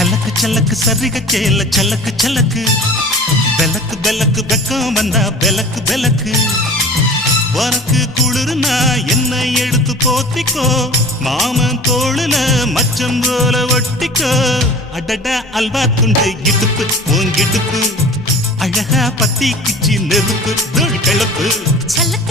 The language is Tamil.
சலக்கு சலக்கு சரிக சேல சலக்கு சலக்கு பெலக்கு பெலக்கு வெக்கம் வந்தா பெலக்கு பெலக்கு உனக்கு குளிர்னா என்ன எடுத்து போத்திக்கோ மாமன் தோளுல மச்சம் போல ஒட்டிக்கோ அடடா அல்வா துண்டு இடுப்பு உன் இடுப்பு அழகா பத்தி கிச்சி நெருப்பு தோள் கிளப்பு சலக்கு